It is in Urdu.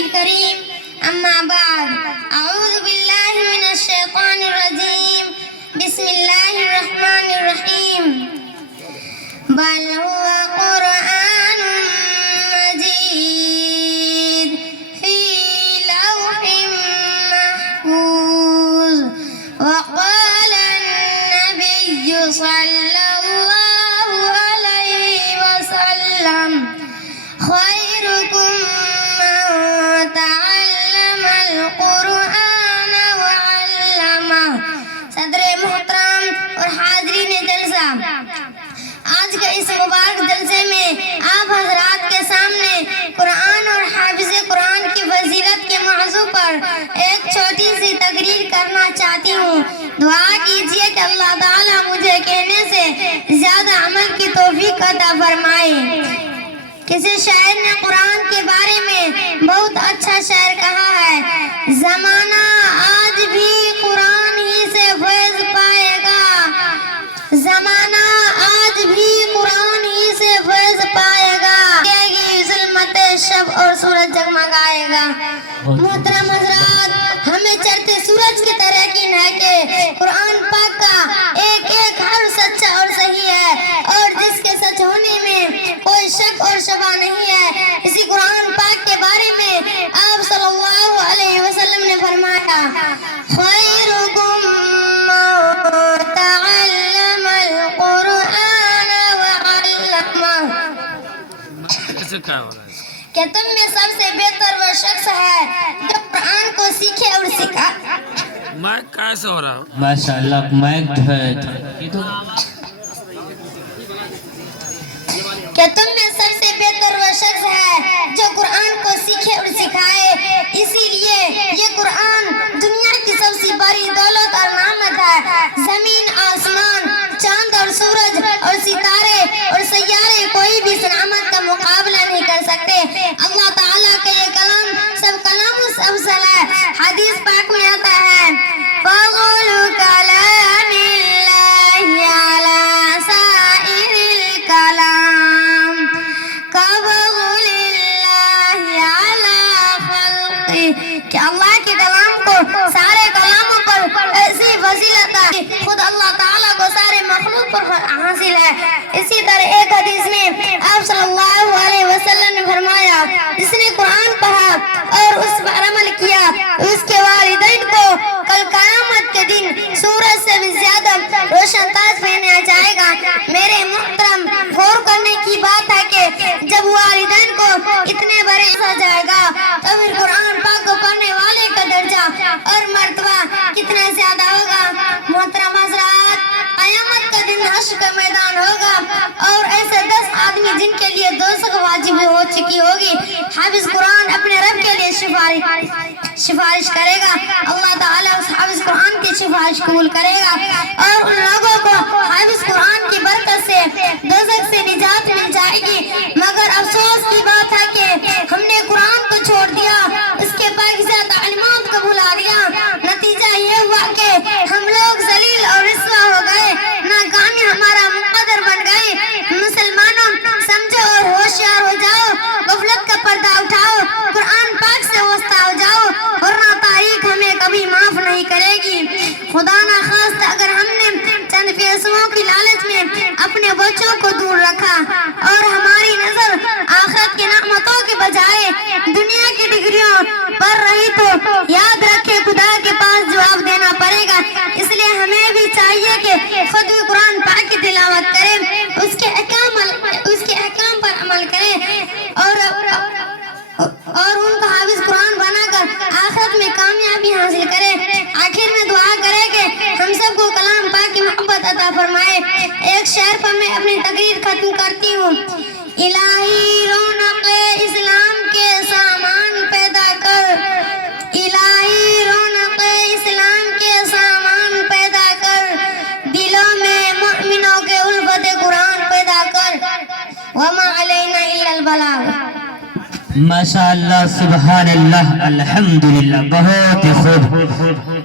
الكريم أما بعد أعوذ بالله من الشيطان الرجيم بسم الله الرحمن الرحيم بل هو قرآن مجيد في لوح محفوظ وقال النبي صلى الله عليه وسلم خيركم من تعلم القرآن وعلمه صدر محترم اور حاضرین جلسہ، آج کے اس مبارک جلسے میں آپ حضرات کے سامنے قرآن اور حافظ قرآن کی فضیلت کے موضوع پر ایک چھوٹی سی تقریر کرنا چاہتی ہوں۔ دعا کیجئے کہ اللہ تعالیٰ مجھے کہنے سے زیادہ عمل کی توفیق عطا فرمائے۔ کسی شاعر نے قرآن کے بارے میں بہت اچھا شعر کہا ہے، زمانہ آج بھی قرآن ہی سے فیض پائے گا، زمانہ آج بھی قرآن ہی سے فیض پائے گا، ظلمت شب اور سورج جگمگائے گا۔ محترم حضرات، ہمیں چڑھتے سورج کی طرح یقین ہے کہ قرآن پاک کا ایک ایک حرف سچا اور صحیح ہے، اور جس کے سچ ہونے میں کوئی شک اور شبہ نہیں ہے۔ اسی قرآن پاک کے بارے میں آپ صلی اللہ علیہ وسلم نے فرمایا، خیرکم من تعلم القرآن وعلمہ، کہ تم میں سب سے بہتر وہ شخص ہے جو قرآن کو سیکھے اور سکھا۔ مائک کیسے ہو رہا ہو؟ ماشاءاللہ مائک جو ہے کہ تم میں سب سے بہتر وہ شخص ہے جو قرآن کو سیکھے اور سکھائے۔ اسی لیے یہ قرآن دنیا کی سب سے بڑی دولت اور نعمت ہے۔ زمین، آسمان، چاند اور سورج اور ستارے اور سیارے کوئی بھی اس نعمت کا مقابلہ نہیں کر سکتے۔ اللہ تعالیٰ کا یہ کلام سب کلاموں سے افضل ہے۔ حدیث پاک میں آتا ہے، فَضْلُ كَلَامِ اللَّهِ عَلَى سَائِرِ الْكَلَامِ كَفَضْلِ اللَّهِ عَلَى خَلْقِهِ، کہ اللہ کے کلام کو سارے کلاموں پر ایسی فضیلت ہے، خود اللہ تعالیٰ کو سارے مخلوق پر حاصل ہے۔ اسی طرح ایک حدیث میں آپ صلی اللہ علیہ وسلم نے فرمایا، جس نے قرآن پڑھا اور اس پر عمل کیا، اس کے والدین کو کل قیامت کے دن سورج سے بھی زیادہ روشن تاج پہنایا جائے گا۔ میرے محترم، غور کرنے کی بات ہے کہ جب والدین کو اتنے بڑے سا جائے گا تو پھر قرآن پاک کو پڑھنے والے کا درجہ اور مرتبہ کتنا زیادہ ہوگا۔ محترم حضرات، قیامت کا دن حشر کا میدان ہوگا اور ایسے 10 آدمی جن کے لیے دوزخ واجب ہو چکی ہوگی، حافظ قرآن اپنے رب کے لیے سفارش کرے گا۔ اللہ تعالیٰ اس حافظ قرآن کی سفارش قبول کرے گا اور ان لوگوں کو حافظ قرآن کی برکت سے دوزخ سے نجات مل جائے گی۔ مگر افسوس کی بات ہے کہ ہم نے قرآن کو چھوڑ دیا، اس کے پاکیزہ تعلیمات کو بھلا دیا۔ نتیجہ یہ ہوا کہ ہم لوگ ذلیل اور رسوا ہو گئے، ناکامی ہمارا مقدر بن گئی۔ مسلمانوں، سمجھو اور ہوشیار ہو جاؤ، غفلت کا پردہ اٹھاؤ، قرآن پاک سے وابستہ ہو جاؤ، ورنہ تاریخ ہمیں کبھی معاف نہیں کرے گی۔ خدا نخواستہ اگر ہم نے چند پیسوں کی لالچ میں اپنے بچوں کو دور رکھا اور ہماری نظر آخرت کی نعمتوں کے بجائے دنیا کی ڈگریوں پر رہی تو یاد رکھے خدا کے پاس جواب دینا پڑے گا۔ اس لیے ہمیں بھی چاہیے کہ خود بھی قرآن پاک کی تلاوت کریں، اس کے احکام پر عمل کریں اور ان کو حافظ قرآن بنا کر آخرت میں کامیابی حاصل کریں۔ آخر میں دعا کریں کہ ہم سب کو کلام پاک کی محبت عطا فرمائے۔ ایک شعر پر میں اپنی تقریر ختم کرتی ہوں، الہی رونق اسلام کے سامان پیدا کر، الہی رونق اسلام کے سامان پیدا کر، دلوں میں مؤمنوں کے الفت قرآن پیدا کر، وما علینا الا البلاغ۔ ماشاءاللہ، سبحان اللہ، الحمدللہ، بہت ہی خوب۔